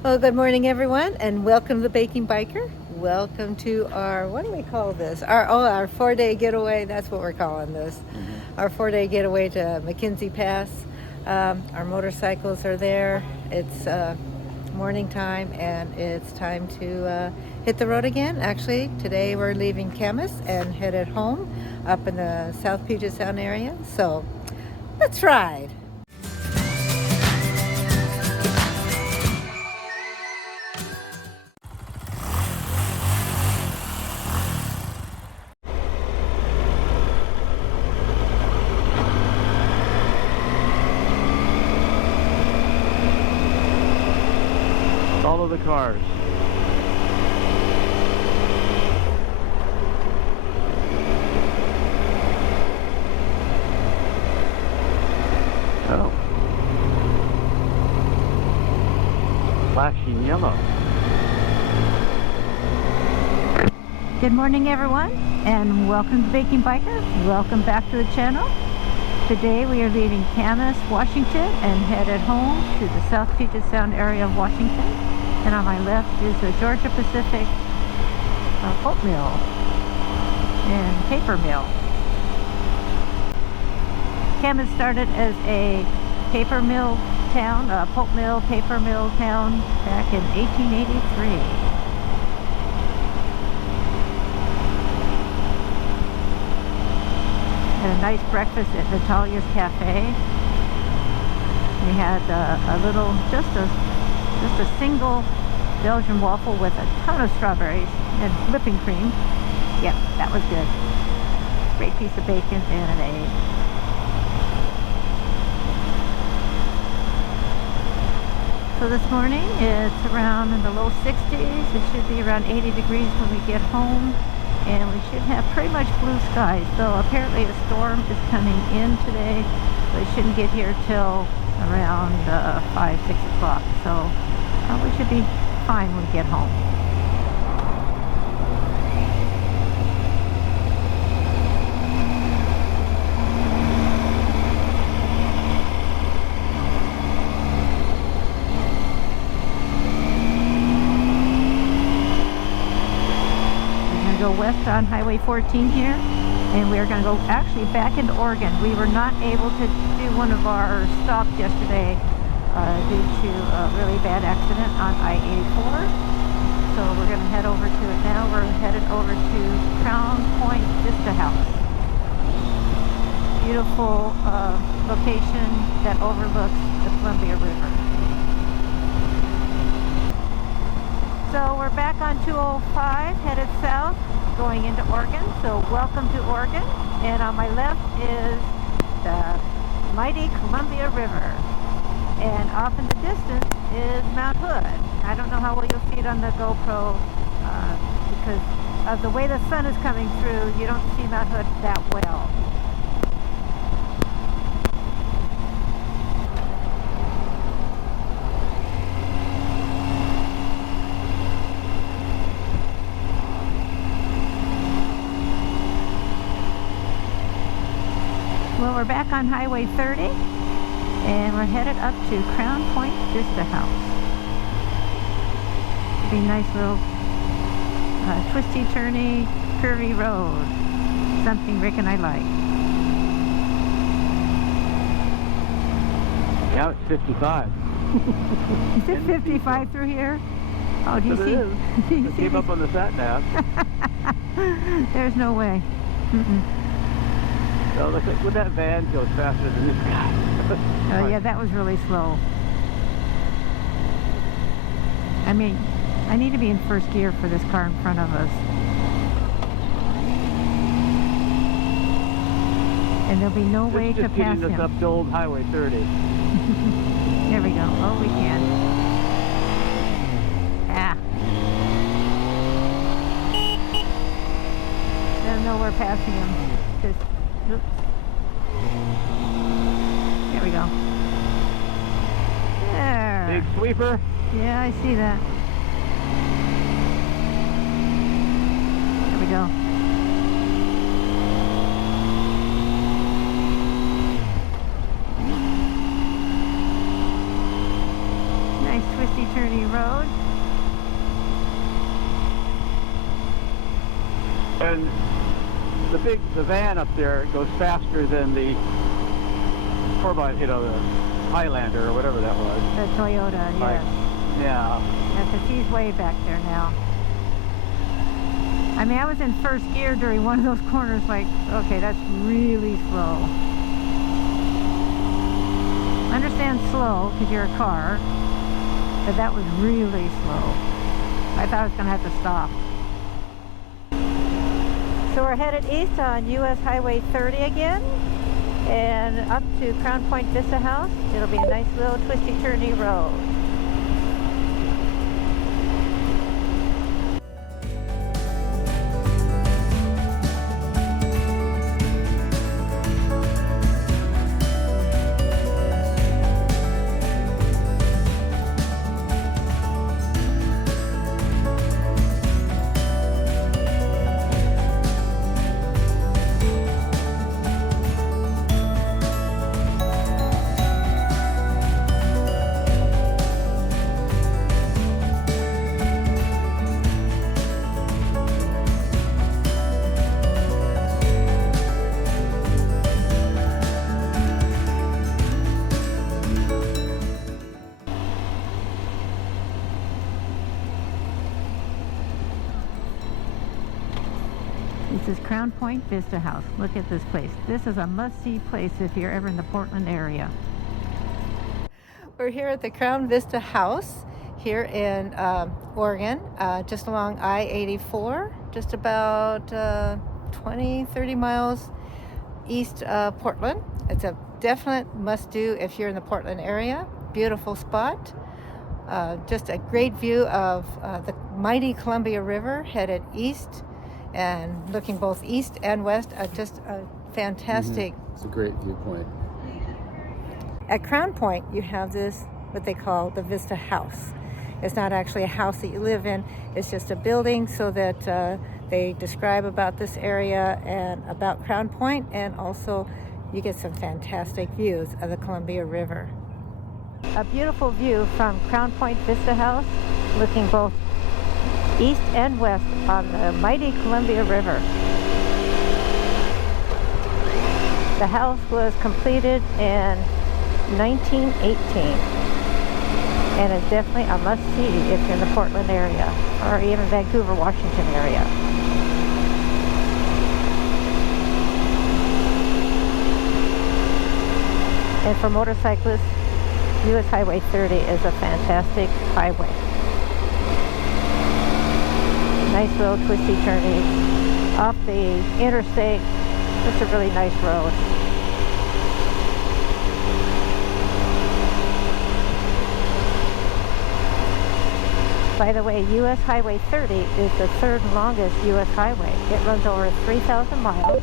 Well, good morning, everyone, and welcome to the Baking Biker. Welcome to our, what do we call this? Our 4-day getaway. That's what we're calling this. Our 4-day getaway to McKenzie Pass. Our motorcycles are there. It's morning time, and it's time to hit the road again. Actually, today we're leaving Camas and headed home up in the South Puget Sound area. So let's ride. Follow the cars. Oh. Flashing yellow. Good morning, everyone, and welcome to Baking Biker. Welcome back to the channel. Today we are leaving Camas, Washington, and headed home to the South Puget Sound area of Washington. And on my left is the Georgia Pacific pulp mill and paper mill. Camas started as a paper mill town, a pulp mill, paper mill town back in 1883. Had a nice breakfast at Natalia's Cafe. We had a little, just a single Belgian waffle with a ton of strawberries and whipping cream. Yep, that was good. Great piece of bacon and an egg. So this morning it's around in the low 60s. It should be around 80 degrees when we get home. And we should have pretty much blue skies, though apparently a storm is coming in today, but it shouldn't get here till around 5, 6 o'clock. So we should be fine when we get home. Go west on Highway 14 here, and we're going to go actually back into Oregon. We were not able to do one of our stops yesterday due to a really bad accident on I-84, so we're going to head over to it now. We're headed over to Crown Point Vista House. Beautiful location that overlooks the Columbia River. So we're back on 205, headed south, going into Oregon. So welcome to Oregon. And on my left is the mighty Columbia River. And off in the distance is Mount Hood. I don't know how well you'll see it on the GoPro because of the way the sun is coming through, you don't see Mount Hood that well. Well, we're back on Highway 30, and we're headed up to Crown Point Vista House. It'll be a nice little twisty-turny, curvy road. Something Rick and I like. Now it's 55. Is it 55 through here? Oh, do you see? Do you see? Keep up on the sat nav. There's no way. So look, with that van goes faster than this guy. Oh yeah, that was really slow. I mean, I need to be in first gear for this car in front of us. And there'll be no way to pass him. Just getting us up to old Highway 30. There we go. Oh, we can. Ah. Don't know we're passing him. Just, oops. There we go. There. Big sweeper. Yeah, I see that. There we go. Nice twisty turny road. And the van up there goes faster than the 4x, the Highlander or whatever that was. The Toyota, Like, yes. yeah. Yeah, because he's way back there now. I mean, I was in first gear during one of those corners, like, okay, that's really slow. I understand slow because you're a car, but that was really slow. I thought I was going to have to stop. So we're headed east on US Highway 30 again, and up to Crown Point Vista House. It'll be a nice little twisty turny road. This is Crown Point Vista House. Look at this place. This is a must-see place if you're ever in the Portland area. We're here at the Crown Vista House here in Oregon, just along I-84, just about 20-30 miles east of Portland. It's a definite must-do if you're in the Portland area. Beautiful spot. Just a great view of the mighty Columbia River headed east and looking both east and west. Just a fantastic. It's a great viewpoint. At Crown Point, you have this, what they call the Vista House. It's not actually a house that you live in. It's just a building so that they describe about this area and about Crown Point, and also you get some fantastic views of the Columbia River. A beautiful view from Crown Point Vista House, looking both east and west on the mighty Columbia River. The house was completed in 1918, and it's definitely a must-see if you're in the Portland area or even Vancouver, Washington area. And for motorcyclists, US Highway 30 is a fantastic highway. Nice little twisty turning off the interstate. Just a really nice road. By the way, US Highway 30 is the third longest US highway. It runs over 3,000 miles.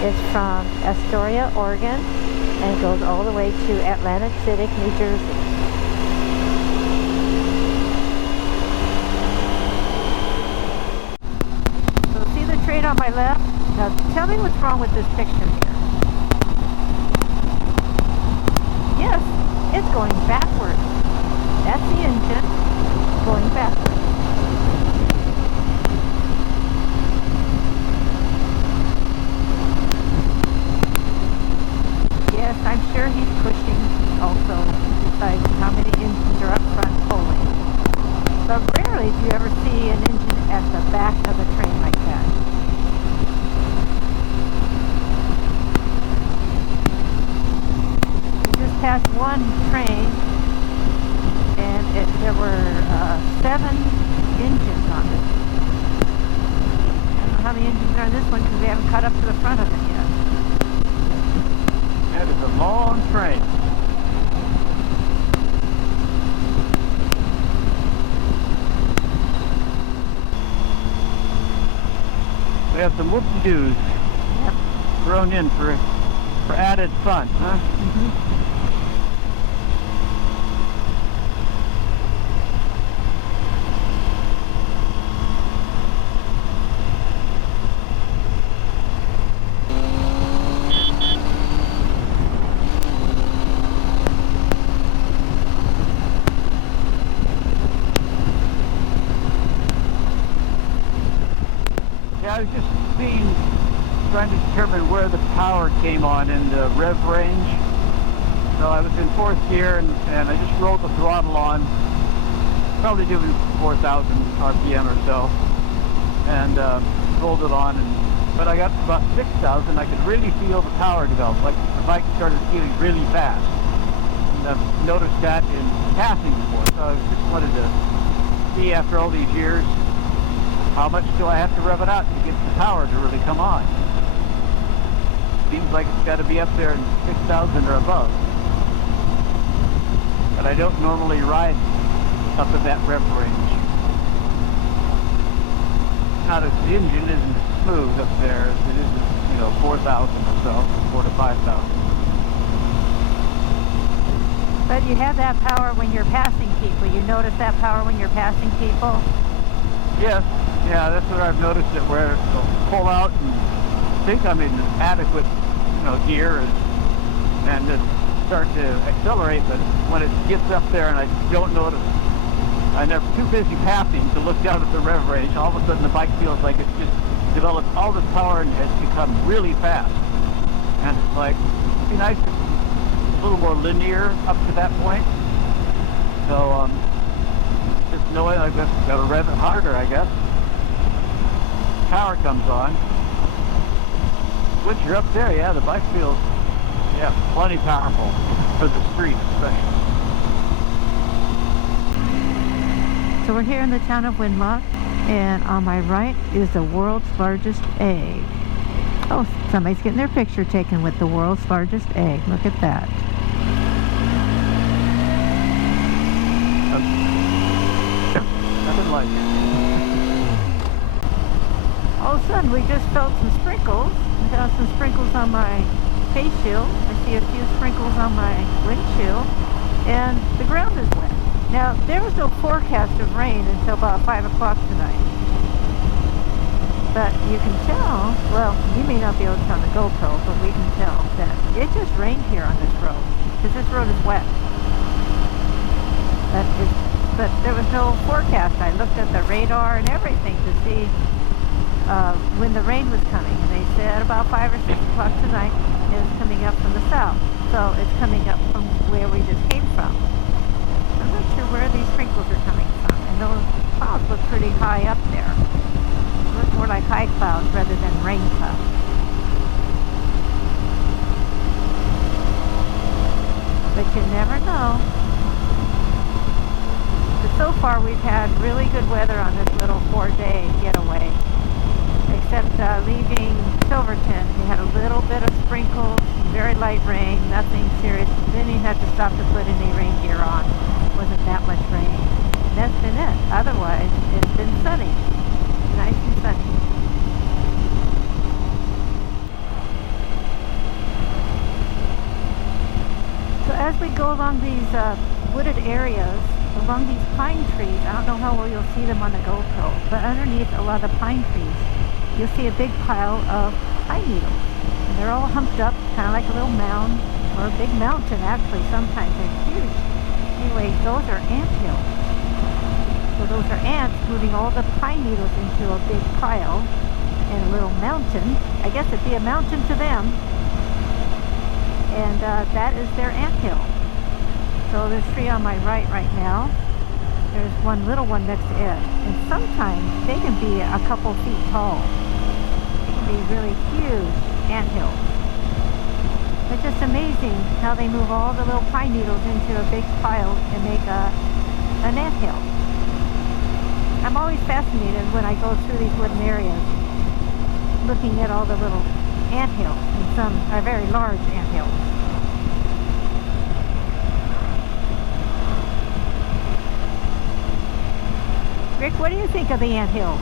It's from Astoria, Oregon, and goes all the way to Atlantic City, New Jersey. So see the train on my left? Now tell me what's wrong with this picture here. Yes, it's going backwards. That's the engine going backwards. Yes, I'm sure he's pushing also to decide how many engines are up front pulling. But rarely do you ever see an engine at the back of a train like that. We just passed one train, and there were 7 engines on it. I don't know how many engines are on this one because we haven't caught up to the front of it yet. That is a long train. We have some whoop-de-doos thrown in for added fun, huh? Mm-hmm. trying to determine where the power came on in the rev range. So I was in 4th gear and I just rolled the throttle on, probably doing 4,000 RPM or so, and rolled it on. But I got to about 6,000, I could really feel the power develop, like the bike started feeling really fast. And I've noticed that in passing before, so I just wanted to see after all these years, how much do I have to rev it out to get the power to really come on? Seems like it's got to be up there in 6,000 or above. But I don't normally ride up at that rev range. Now the engine isn't as smooth up there as it is, 4,000 or so, 4 to 5,000. But you have that power when you're passing people. You notice that power when you're passing people? Yes, yeah, that's what I've noticed, it where it'll pull out and think I'm in adequate, gear and just start to accelerate, but when it gets up there and I don't notice, I'm never too busy passing to look down at the rev range, all of a sudden the bike feels like it's just developed all this power and has become really fast. And it's like, it'd be nice if it was a little more linear up to that point. So, just knowing I've got to rev it harder, I guess. Power comes on. Once you're up there, yeah, the bike feels, plenty powerful for the street, especially. So we're here in the town of Winlock, and on my right is the world's largest egg. Oh, somebody's getting their picture taken with the world's largest egg. Look at that. Nothing like it. All of a sudden, we just felt some sprinkles. I got some sprinkles on my face shield. I see a few sprinkles on my windshield, and the ground is wet. Now, there was no forecast of rain until about 5 o'clock tonight. But you can tell, well, you may not be able to tell on the GoPro, but we can tell that it just rained here on this road, because this road is wet. But there was no forecast. I looked at the radar and everything to see when the rain was coming. And they said about 5 or 6 o'clock tonight it was coming up from the south. So it's coming up from where we just came from. I'm not sure where these sprinkles are coming from. And those clouds look pretty high up there. Look more like high clouds rather than rain clouds. But you never know. But so far we've had really good weather on this little 4-day getaway. Except leaving Silverton, we had a little bit of sprinkles, very light rain, nothing serious. Didn't even have to stop to put any rain gear on. Wasn't that much rain. And that's been it. Otherwise, it's been sunny. Nice and sunny. So as we go along these wooded areas, along these pine trees, I don't know how well you'll see them on the GoPro, but underneath a lot of pine trees, you'll see a big pile of pine needles. And they're all humped up, kind of like a little mound, or a big mountain actually, sometimes they're huge. Anyway, those are ant hills. So those are ants moving all the pine needles into a big pile and a little mountain. I guess it'd be a mountain to them. And that is their ant hill. So this tree on my right now, there's one little one next to it. And sometimes they can be a couple feet tall. They can be really huge ant hills. It's just amazing how they move all the little pine needles into a big pile and make an ant hill. I'm always fascinated when I go through these wooden areas, looking at all the little ant hills, and some are very large ant hills. Rick, what do you think of the ant hills?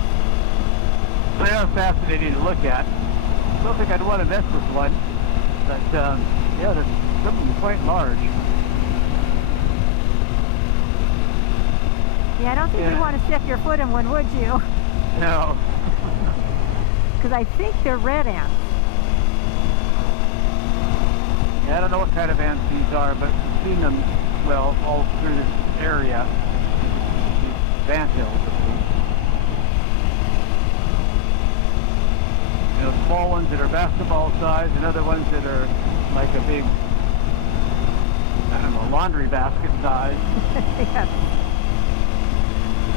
They are fascinating to look at. I don't think I'd want to mess with one, but yeah, there's some of them quite large. Yeah, I don't think you'd want to stick your foot in one, would you? No. Because I think they're red ants. Yeah, I don't know what kind of ants these are, but I've seen them, well, all through this area. These ant hills. You know, small ones that are basketball size and other ones that are like a big, I don't know, laundry basket size. Yes.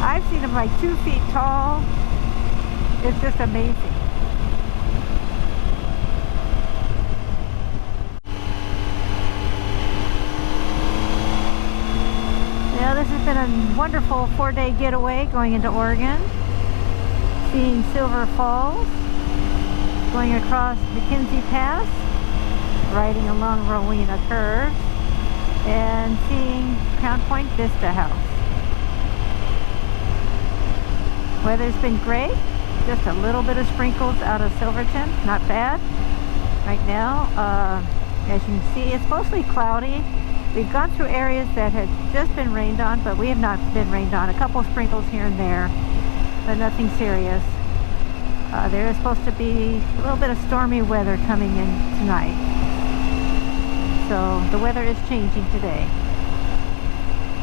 I've seen them like 2 feet tall. It's just amazing. Well, this has been a wonderful 4-day getaway going into Oregon, seeing Silver Falls, going across McKenzie Pass, riding along Rowena Curve, and seeing Crown Point Vista House. Weather's been great, just a little bit of sprinkles out of Silverton, not bad. Right now, as you can see, it's mostly cloudy. We've gone through areas that had just been rained on, but we have not been rained on. A couple sprinkles here and there, but nothing serious. There is supposed to be a little bit of stormy weather coming in tonight. So the weather is changing today.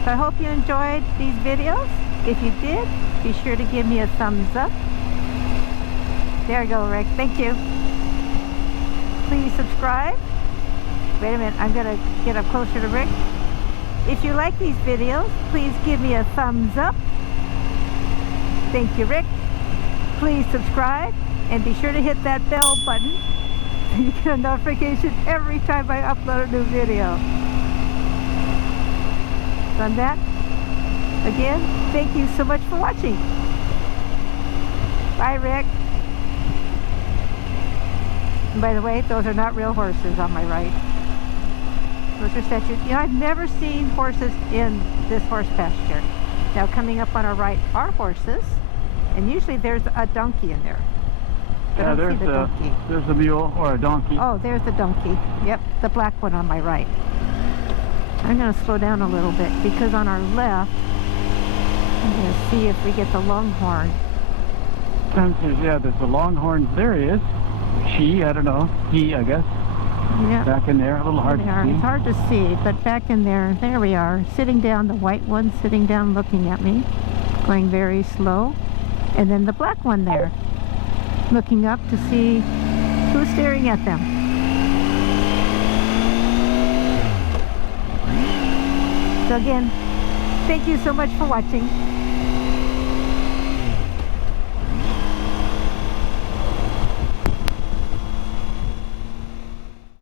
So I hope you enjoyed these videos. If you did, be sure to give me a thumbs up. There you go, Rick. Thank you. Please subscribe. Wait a minute, I'm going to get up closer to Rick. If you like these videos, please give me a thumbs up. Thank you, Rick. Please subscribe and be sure to hit that bell button so you get a notification every time I upload a new video. Done that? Again, thank you so much for watching. Bye, Rick. And by the way, those are not real horses on my right. Those are statues. You know, I've never seen horses in this horse pasture. Now, coming up on our right are horses, and usually there's a donkey in there. Yeah, there's a mule or a donkey. Oh, there's the donkey. Yep, the black one on my right. I'm going to slow down a little bit because on our left, I'm going to see if we get the longhorn. Yeah, there's the longhorn. There he is. She, I don't know. He, I guess. Yeah. Back in there, a little hard to see. It's hard to see, but back in there, there we are. Sitting down, the white one sitting down looking at me, going very slow. And then the black one there, looking up to see who's staring at them. So again, thank you so much for watching.